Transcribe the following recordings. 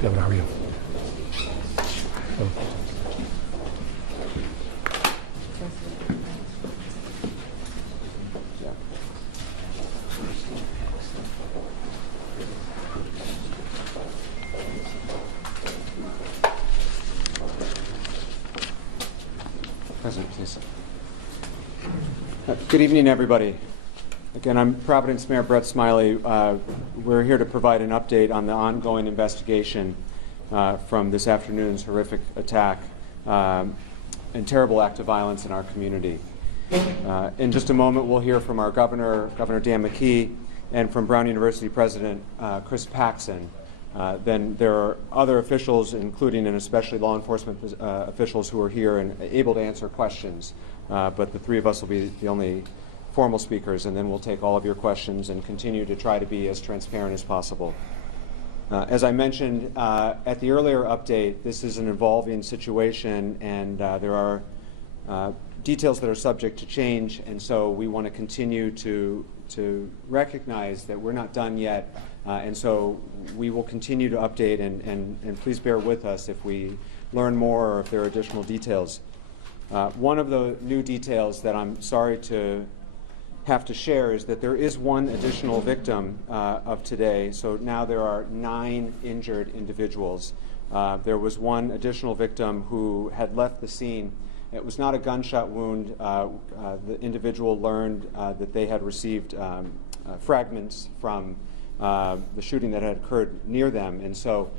Kevin, how are you? President, please. Good evening, everybody. Again, I'm Providence Mayor Brett Smiley. We're here to provide an update on the ongoing investigation from this afternoon's horrific attack and terrible act of violence in our community. In just a moment, we'll hear from our Governor Dan McKee, and from Brown University President Chris Paxson. Then there are other officials, including and especially law enforcement officials, who are here and able to answer questions. But the three of us will be the only formal speakers, and then we'll take all of your questions and continue to try to be as transparent as possible. As I mentioned at the earlier update, this is an evolving situation, and there are details that are subject to change, and so we want to continue to recognize that we're not done yet, and so we will continue to update, and please bear with us if we learn more or if there are additional details. One of the new details that I'm sorry to have to share is that there is one additional victim of today, so now there are 9 injured individuals. There was one additional victim who had left the scene. It was not a gunshot wound. The individual learned that they had received fragments from the shooting that had occurred near them, and so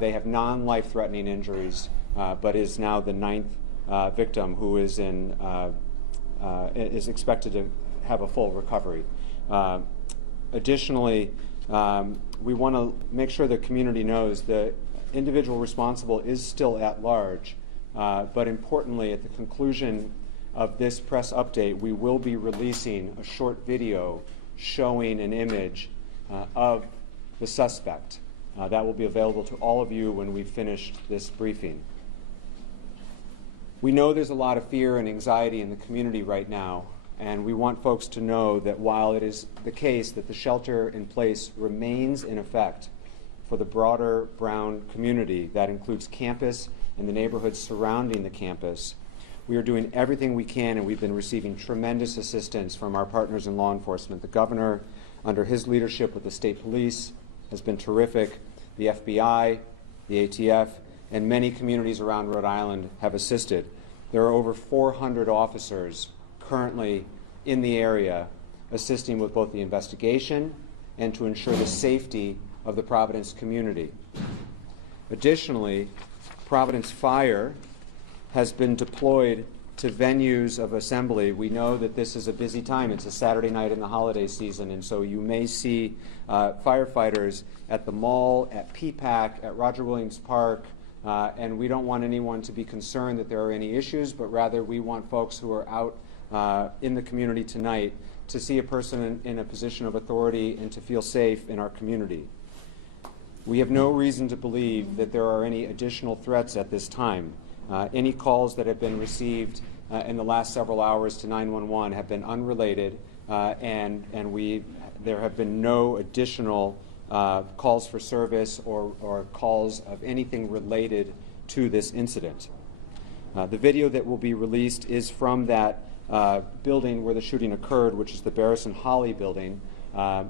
they have non-life-threatening injuries, but is now the 9th victim who is expected to have a full recovery. Additionally, we want to make sure the community knows the individual responsible is still at large. But importantly, at the conclusion of this press update, we will be releasing a short video showing an image of the suspect. That will be available to all of you when we've finished this briefing. We know there's a lot of fear and anxiety in the community right now, and we want folks to know that while it is the case that the shelter in place remains in effect for the broader Brown community, that includes campus and the neighborhoods surrounding the campus, we are doing everything we can, and we've been receiving tremendous assistance from our partners in law enforcement. The governor, under his leadership with the state police, has been terrific. The FBI, the ATF, and many communities around Rhode Island have assisted. There are over 400 officers currently in the area assisting with both the investigation and to ensure the safety of the Providence community. Additionally, Providence Fire has been deployed to venues of assembly. We know that this is a busy time. It's a Saturday night in the holiday season, and so you may see firefighters at the mall, at PPAC, at Roger Williams Park, and we don't want anyone to be concerned that there are any issues, but rather we want folks who are out in the community tonight to see a person in a position of authority and to feel safe in our community. We have no reason to believe that there are any additional threats at this time. Any calls that have been received in the last several hours to 911 have been unrelated, and there have been no additional calls for service or calls of anything related to this incident. The video that will be released is from that building where the shooting occurred, which is the Barrison Holly building,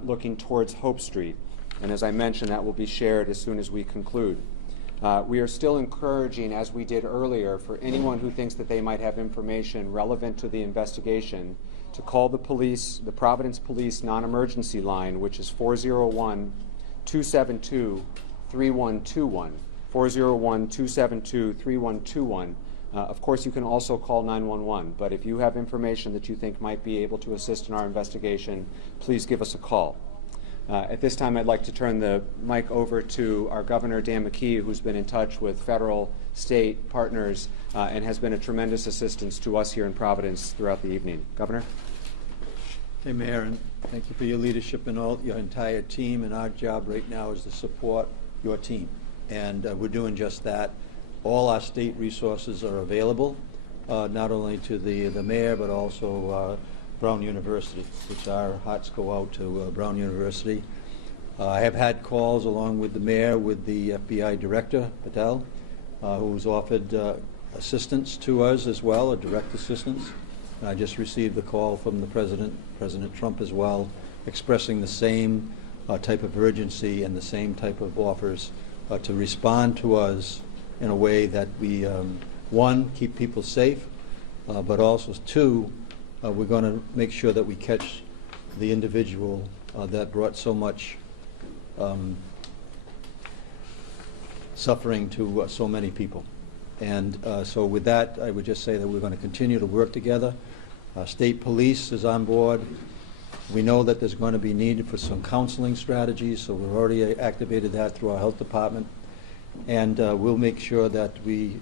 looking towards Hope Street. And as I mentioned, that will be shared as soon as we conclude. We are still encouraging, as we did earlier, for anyone who thinks that they might have information relevant to the investigation to call the police, the Providence Police non-emergency line, which is 401-272-3121, 401-272-3121. Of course, you can also call 911, but if you have information that you think might be able to assist in our investigation, please give us a call. At this time, I'd like to turn the mic over to our Governor, Dan McKee, who's been in touch with federal, state partners and has been a tremendous assistance to us here in Providence throughout the evening. Governor? Hey, Mayor, and thank you for your leadership and all your entire team. And our job right now is to support your team, and we're doing just that. All our state resources are available, not only to the mayor, but also Brown University, which our hearts go out to Brown University. I have had calls along with the mayor, with the FBI director, Patel, who's offered assistance to us as well, a direct assistance. And I just received a call from the President Trump as well, expressing the same type of urgency and the same type of offers to respond to us in a way that we, one, keep people safe, but also, two, we're going to make sure that we catch the individual that brought so much suffering to so many people. And so with that, I would just say that we're going to continue to work together. State Police is on board. We know that there's going to be need for some counseling strategies, so we've already activated that through our health department. And we'll make sure that we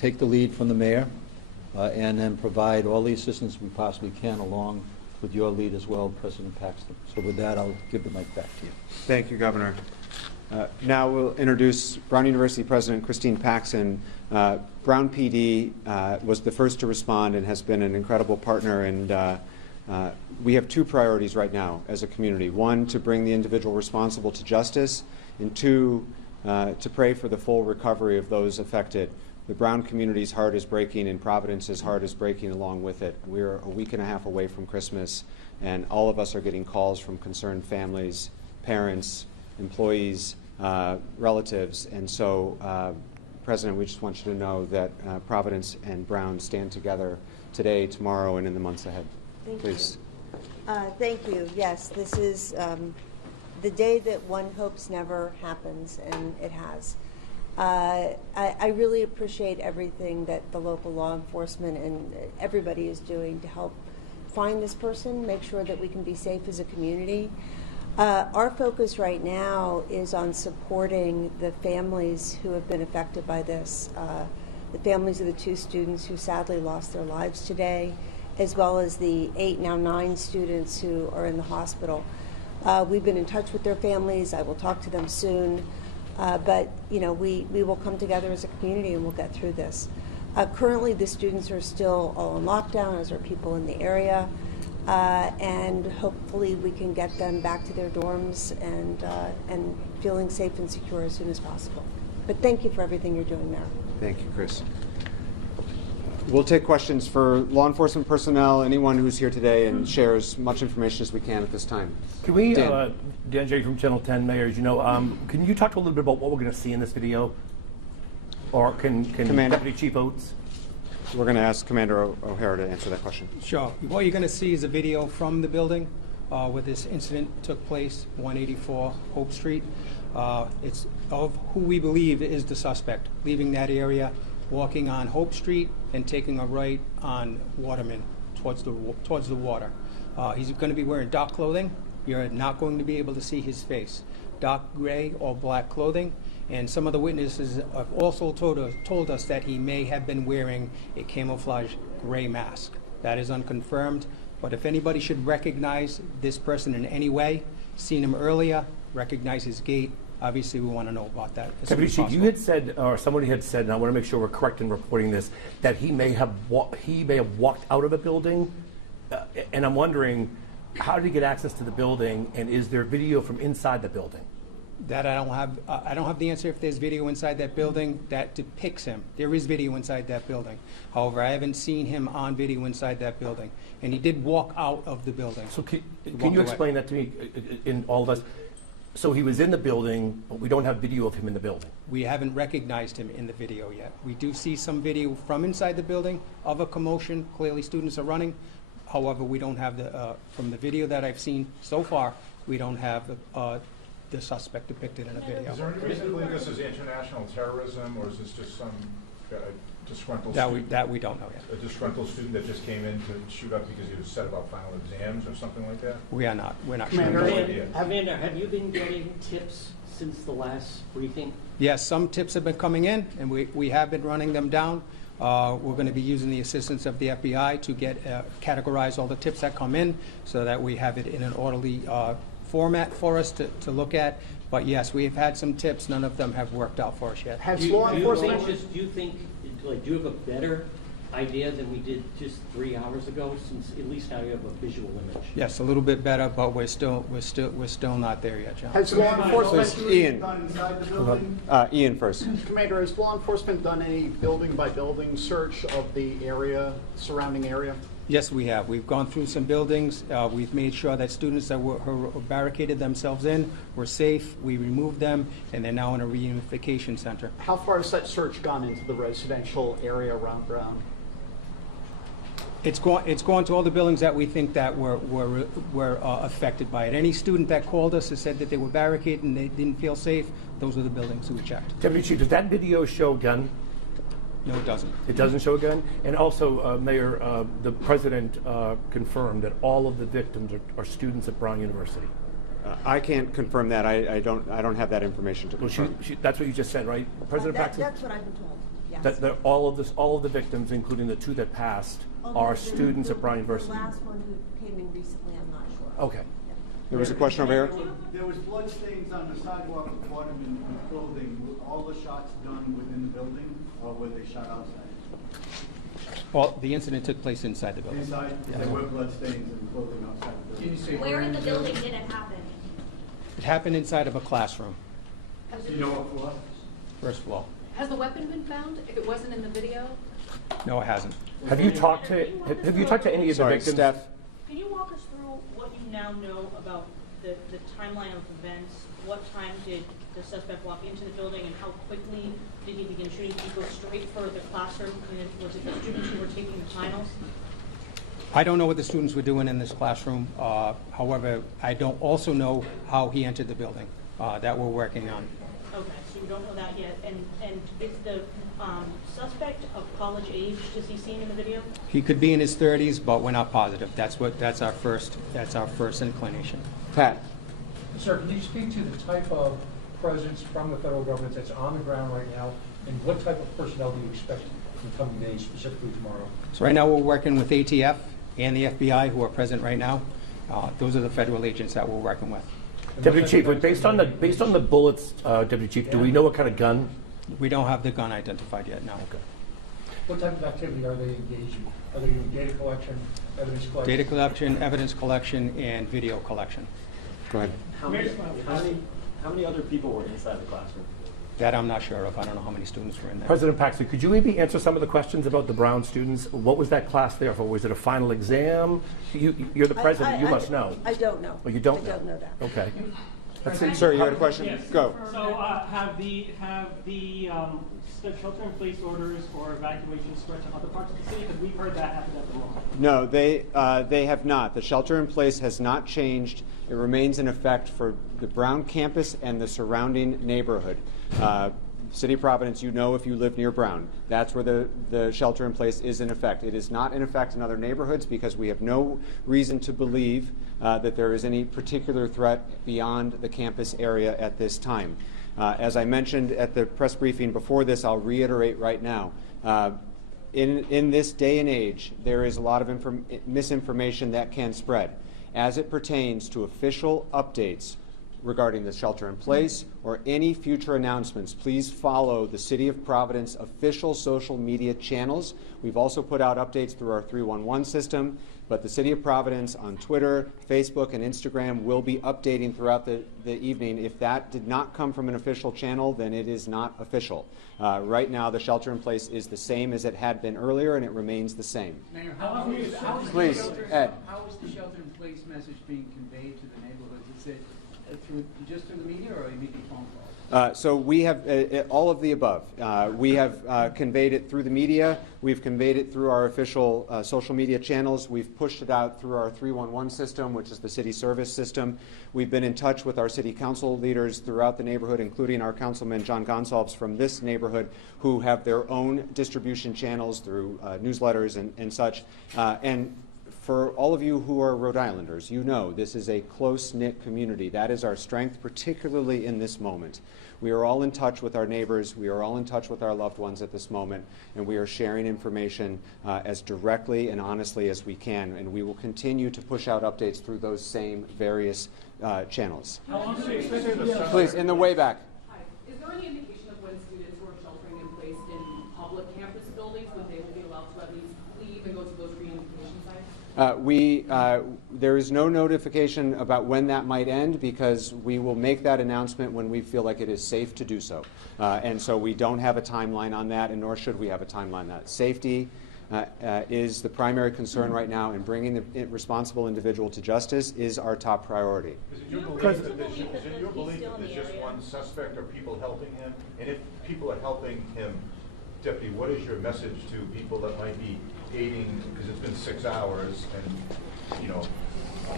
take the lead from the mayor and then provide all the assistance we possibly can along with your lead as well, President Paxton. So with that, I'll give the mic back to you. Thank you, Governor. Now we'll introduce Brown University President Christine Paxson. Brown PD was the first to respond and has been an incredible partner, and we have two priorities right now as a community. One, to bring the individual responsible to justice, and two, to pray for the full recovery of those affected. The Brown community's heart is breaking, and Providence's heart is breaking along with it. We're a week and a half away from Christmas, and all of us are getting calls from concerned families, parents, employees, relatives. And so, President, we just want you to know that Providence and Brown stand together today, tomorrow, and in the months ahead. Please. Thank you. Yes, this is the day that one hopes never happens, and it has. I really appreciate everything that the local law enforcement and everybody is doing to help find this person, make sure that we can be safe as a community. Our focus right now is on supporting the families who have been affected by this, the families of the 2 students who sadly lost their lives today, as well as the 8, now 9 students who are in the hospital. We've been in touch with their families. I will talk to them soon. But you know, we will come together as a community and we'll get through this. Currently, the students are still all on lockdown, as are people in the area, and hopefully we can get them back to their dorms and feeling safe and secure as soon as possible. But thank you for everything you're doing, Mayor. Thank you, Chris. We'll take questions for law enforcement personnel, anyone who's here today and share as much information as we can at this time. Can we, Dan. Dan J. from Channel 10, Mayor, as you know, can you talk a little bit about what we're going to see in this video? Or can Deputy Chief Oates? We're going to ask Commander O'Hara to answer that question. Sure. What you're going to see is a video from the building where this incident took place, 184 Hope Street. It's of who we believe is the suspect, leaving that area, walking on Hope Street and taking a right on Waterman towards the water. He's going to be wearing dark clothing. You're not going to be able to see his face. Dark gray or black clothing. And some of the witnesses have also told us that he may have been wearing a camouflage gray mask. That is unconfirmed. But if anybody should recognize this person in any way, seen him earlier, recognize his gait, obviously we want to know about that as soon as possible. You had said, or somebody had said, and I want to make sure we're correct in reporting this, that he may have walked out of a building, and I'm wondering, how did he get access to the building, and is there video from inside the building? That I don't have the answer if there's video inside that building that depicts him. There is video inside that building. However, I haven't seen him on video inside that building. And he did walk out of the building. So can you explain that to me, in all of us? So he was in the building, but we don't have video of him in the building. We haven't recognized him in the video yet. We do see some video from inside the building of a commotion. Clearly students are running. However, we don't have from the video that I've seen so far, we don't have the suspect depicted in a video. Is there any reason to believe this is international terrorism, or is this just some disgruntled student? That we don't know yet. A disgruntled student that just came in to shoot up because he was upset about final exams or something like that? We're not Commander, sure. Amanda, have you been getting tips since the last briefing? Yes, some tips have been coming in, and we have been running them down. We're going to be using the assistance of the FBI to get categorize all the tips that come in so that we have it in an orderly format for us to look at. But yes, we have had some tips. None of them have worked out for us yet. Do you think, do you have a better idea than we did just 3 hours ago, since at least now you have a visual image? Yes, a little bit better, but we're still not there yet, John. Has law enforcement Ian. done inside the building? Ian first. Commander, has law enforcement done any building-by-building search of the area, surrounding area? Yes, we have. We've gone through some buildings. We've made sure that students that who barricaded themselves in were safe. We removed them, and they're now in a reunification center. How far has that search gone into the residential area around Brown? It's gone to all the buildings that we think that were affected by it. Any student that called us and said that they were barricaded and they didn't feel safe, those are the buildings that we checked. Deputy Chief, does that video show a gun? No, it doesn't. It doesn't show a gun? And also, Mayor, the president confirmed that all of the victims are students at Brown University. I can't confirm that. I don't have that information to Well, confirm. that's what you just said, right? President Paxton? That's what I've been told, yes. That all of the victims, including the 2 that passed, are students at Brown University. The last one who came in recently, I'm not sure. Okay. There was a question over here. There was blood stains on the sidewalk of Waterman clothing. Were all the shots done within the building, or were they shot outside? Well, the incident took place inside the building. Inside, there were blood stains and clothing outside the building. Where in the building did it happen? It happened inside of a classroom, Do you know what floor? first floor. Has the weapon been found, if it wasn't in the video? No, it hasn't. Have you talked to any of the Sorry, victims? Steph. Can you walk us through what you now know about the timeline of events? What time did the suspect walk into the building, and how quickly did he begin shooting? Did he go straight for the classroom? And was it the students who were taking the finals? I don't know what the students were doing in this classroom. However, I don't also know how he entered the building that we're working on. Okay, so you don't know that yet. And is the suspect of college age? Does he seem in the video? He could be in his 30s, but we're not positive. That's our first inclination. Pat. Sir, can you speak to the type of presence from the federal government that's on the ground right now, and what type of personnel do you expect in the coming days, specifically tomorrow? So right now we're working with ATF and the FBI, who are present right now. Those are the federal agents that we're working with. Deputy Chief, but based on the bullets, Deputy Chief, do we know what kind of gun? We don't have the gun identified yet, no. Okay. What type of activity are they engaged in? Are they doing data collection, evidence collection? Data collection, evidence collection, and video collection. Go ahead. How many other people were inside the classroom? That I'm not sure of. I don't know how many students were in there. President Paxton, could you maybe answer some of the questions about the Brown students? What was that class there for? Was it a final exam? You're the president. You must know. I don't know. Well, you don't know. I don't know that. Okay. Sir, you had a question? Yes. Go. So have the shelter-in-place orders or evacuation spread to other parts of the city? Because we've heard that happen at the moment. No, they have not. The shelter-in-place has not changed. It remains in effect for the Brown campus and the surrounding neighborhood. City of Providence, you know if you live near Brown, that's where the shelter-in-place is in effect. It is not in effect in other neighborhoods because we have no reason to believe that there is any particular threat beyond the campus area at this time. As I mentioned at the press briefing before this, I'll reiterate right now. In this day and age, there is a lot of misinformation that can spread as it pertains to official updates regarding the shelter-in-place or any future announcements. Please follow the City of Providence official social media channels. We've also put out updates through our 311 system, but the City of Providence on Twitter, Facebook, and Instagram will be updating throughout the evening. If that did not come from an official channel, then it is not official. Right now, the shelter-in-place is the same as it had been earlier, and it remains the same. Mayor, Please, Ed. How is the shelter-in-place message being conveyed to the neighborhoods? Is it just through the media, or are you making phone calls? So we have all of the above. We have conveyed it through the media. We've conveyed it through our official social media channels. We've pushed it out through our 311 system, which is the city service system. We've been in touch with our city council leaders throughout the neighborhood, including our councilman John Gonsalves from this neighborhood, who have their own distribution channels through newsletters and such. And for all of you who are Rhode Islanders, you know this is a close-knit community. That is our strength, particularly in this moment. We are all in touch with our neighbors. We are all in touch with our loved ones at this moment, and we are sharing information as directly and honestly as we can, and we will continue to push out updates through those same various channels. Please, in the way back. Hi. Is there any indication of when students who are sheltering in place in public campus buildings, when they will be allowed to at least There is no notification about when that might end because we will make that announcement when we feel like it is safe to do so. And so we don't have a timeline on that, and nor should we have a timeline on that. Safety is the primary concern right now, and bringing the responsible individual to justice is our top priority. Is it your belief that there's just one suspect or people helping him? And if people are helping him, Deputy, what is your message to people that might be aiding, because it's been 6 hours and,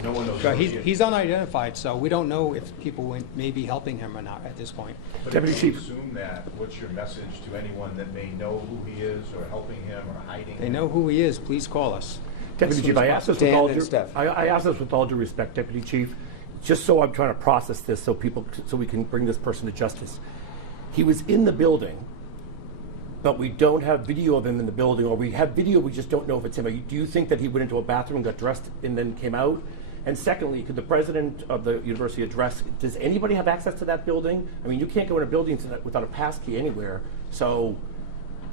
no one knows. Sure, he's unidentified, so we don't know if people may be helping him or not at this point. But Deputy if you Chief. assume that, what's your message to anyone that may know who he is or helping him or hiding They him? know who he is, please call us. Deputy Chief, I ask this Dan and Steph. I ask this with all due respect, Deputy Chief, just so I'm trying to process this so we can bring this person to justice. He was in the building, but we don't have video of him in the building, or we have video, we just don't know if it's him. Do you think that he went into a bathroom and got dressed and then came out? And secondly, could the president of the university address, does anybody have access to that building? I mean, you can't go in a building without a pass key anywhere, so.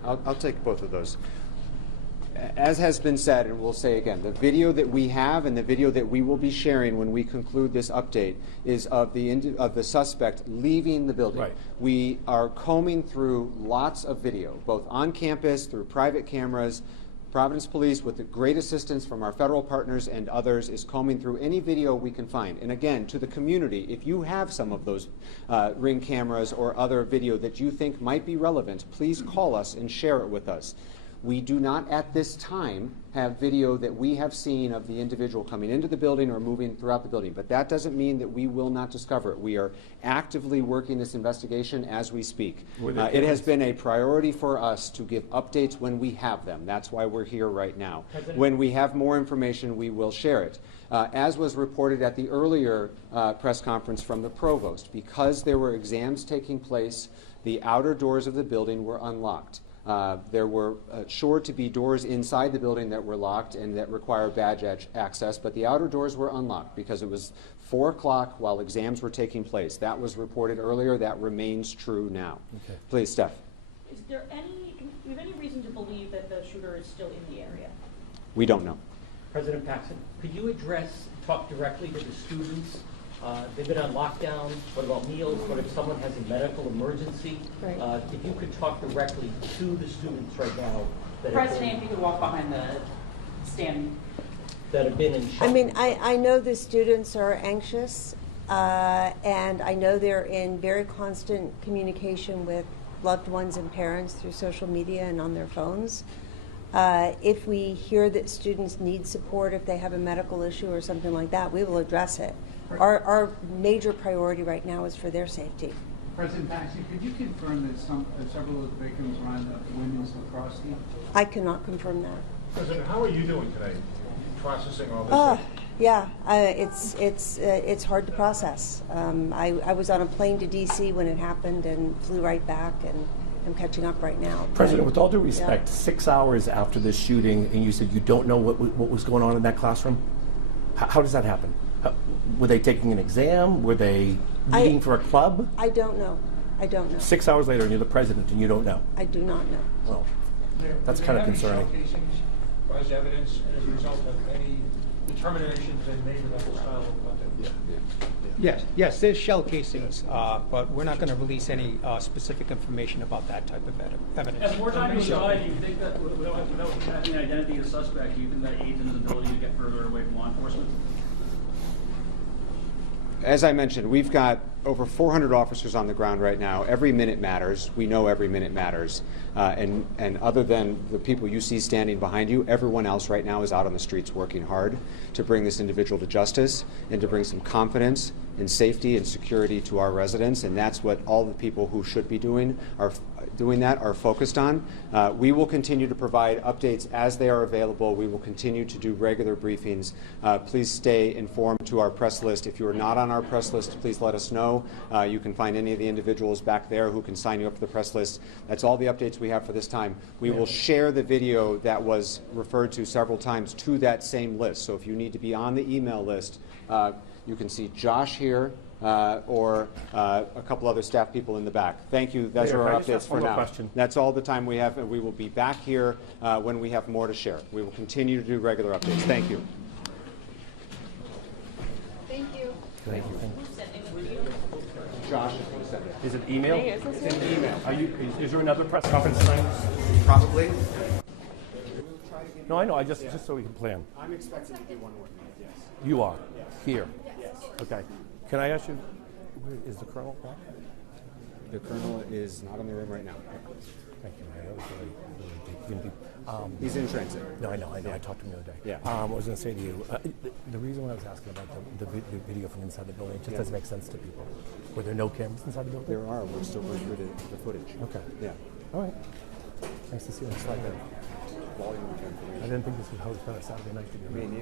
I'll take both of those. As has been said, and we'll say again, the video that we have and the video that we will be sharing when we conclude this update is of the suspect leaving the building. Right. We are combing through lots of video, both on campus, through private cameras. Providence Police, with the great assistance from our federal partners and others, is combing through any video we can find. And again, to the community, if you have some of those Ring cameras or other video that you think might be relevant, please call us and share it with us. We do not at this time have video that we have seen of the individual coming into the building or moving throughout the building, but that doesn't mean that we will not discover it. We are actively working this investigation as we speak. It has been a priority for us to give updates when we have them. That's why we're here right now. When we have more information, we will share it. As was reported at the earlier press conference from the provost, because there were exams taking place, the outer doors of the building were unlocked. There were sure to be doors inside the building that were locked and that require badge access, but the outer doors were unlocked because it was 4 o'clock while exams were taking place. That was reported earlier. That remains true now. Okay. Please, Steph. Do you have any reason to believe that the shooter is still in the area? We don't know. President Paxson, could you talk directly to the students? They've been on lockdown. What about meals? What if someone has a medical emergency? Right. If you could talk directly to the students right now. President, if you could walk behind the stand. That have been in shelter. I mean, I know the students are anxious, and I know they're in very constant communication with loved ones and parents through social media and on their phones. If we hear that students need support, if they have a medical issue or something like that, we will address it. Our major priority right now is for their safety. President Paxson, could you confirm that several of the victims were on the women's lacrosse team? I cannot confirm that. President, how are you doing today, processing all this? Yeah, it's hard to process. I was on a plane to D.C. when it happened and flew right back, and I'm catching up right now. President, with all due respect, 6 hours after this shooting, and you said you don't know what was going on in that classroom? How does that happen? Were they taking an exam? Were they meeting for a club? I don't know. 6 hours later, and you're the president, and you don't know. I do not know. Well, that's kind of concerning. As evidence as a result of any determinations they made about the style of content? Yes, there's shell casings, but we're not going to release any specific information about that type of evidence. As more time goes by, do you think that without having an identity of suspect, do you think that aids in his ability to get further away from law enforcement? As I mentioned, we've got over 400 officers on the ground right now. Every minute matters. We know every minute matters. And other than the people you see standing behind you, everyone else right now is out on the streets working hard to bring this individual to justice and to bring some confidence and safety and security to our residents. And that's what all the people who should be doing that are focused on. We will continue to provide updates as they are available. We will continue to do regular briefings. Please stay informed to our press list. If you are not on our press list, please let us know. You can find any of the individuals back there who can sign you up for the press list. That's all the updates we have for this time. We will share the video that was referred to several times to that same list. So if you need to be on the email list, you can see Josh here or a couple other staff people in the back. Thank you. Those Mayor, are can I our just updates ask for one more now. question? That's all the time we have, and we will be back here when we have more to share. We will continue to do regular updates. Thank you. Thank you. Thank you. Who's sending the video? Josh is going to send it. Is it email? Hey, is this It's it? an email. Is there another press conference time? Probably. No, I know. Just so we can plan. I'm expected to do one more minute, yes. You are here. Yes. Okay. Can I ask you? Is the colonel back? The colonel is not in the room right now. Thank you. That was really deep. He's in transit. No, I know. I talked to him the other day. Yeah. I was going to say to you, the reason why I was asking about the video from inside the building, it just doesn't make sense to people. Were there no cameras inside the building? There are. We're still going through the footage. Okay. Yeah. All right. Nice to see you. It's like Volume of information. I didn't think this was how it was Saturday night to be.